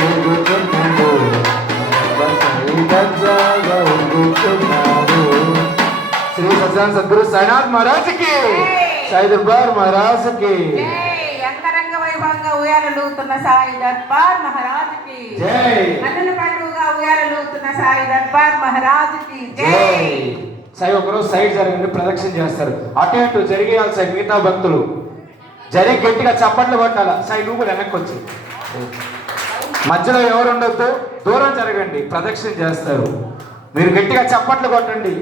వెలుగుతున్నాడు దర్జాగా ఊగుతున్నాడు. శ్రీ సత్యనారాయణ సద్గురు సాయినాథ్ మహారాజ్ కి, సాయి దర్బార్ మహారాజ్ కి, అంగరంగ వైభవంగా ఉయ్యాలూగుతున్న సాయి దర్బార్ మహారాజ్ కి జై. కన్నుల పండుగగా ఉయ్యాలూగుతున్న సాయి దర్బార్ మహారాజ్ కి జై. సాయి ఒకరోజు సైడ్ జరగండి, ప్రదక్షిణ చేస్తారు. అటు ఇటు జరిగేయాలి సాయి. మిగతా భక్తులు జరిగి గట్టిగా చప్పట్లు కొట్టాల. సాయి నువ్వు వెనక్కి వచ్చి మధ్యలో ఎవరు ఉండొద్దు, దూరం జరగండి, ప్రదక్షిణ చేస్తారు. మీరు గట్టిగా చప్పట్లు కొట్టండి.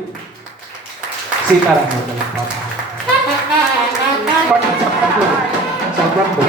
సీతారామ చప్పట్లు చప్పట్లు.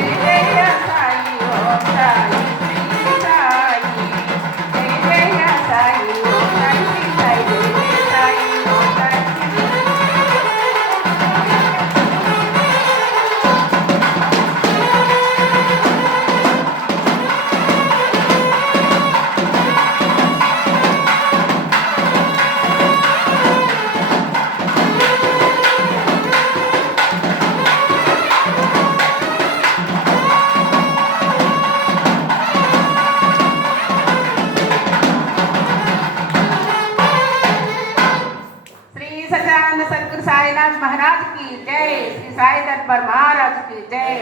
సద్గురు సాయినాథ్ మహారాజ్ కి జై. శ్రీ సాయి దర్బార్ మహారాజ్ కి జై.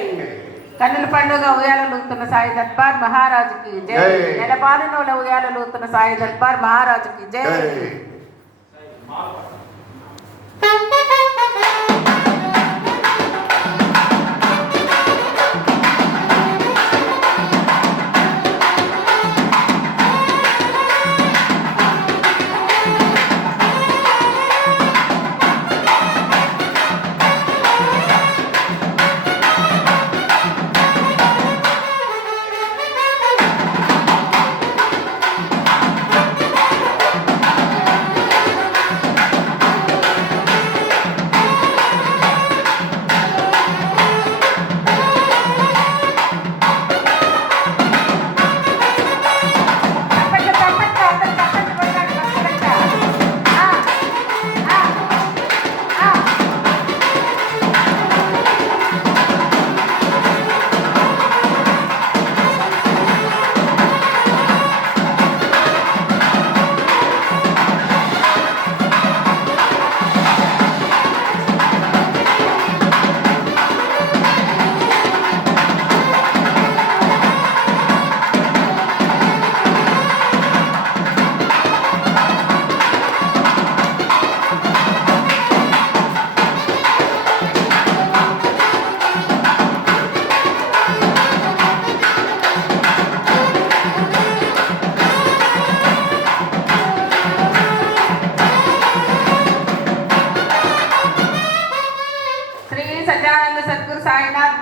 కన్నుల పండుగ ఉయ్యాలూగుతున్న సాయి దర్బార్ మహారాజ్ కి జై. నెలపాలనోల ఉయ్యాలూగుతున్న సాయి దర్బార్ మహారాజ్ కి జై. సజ్జానంద సద్గురు సాయినాథ్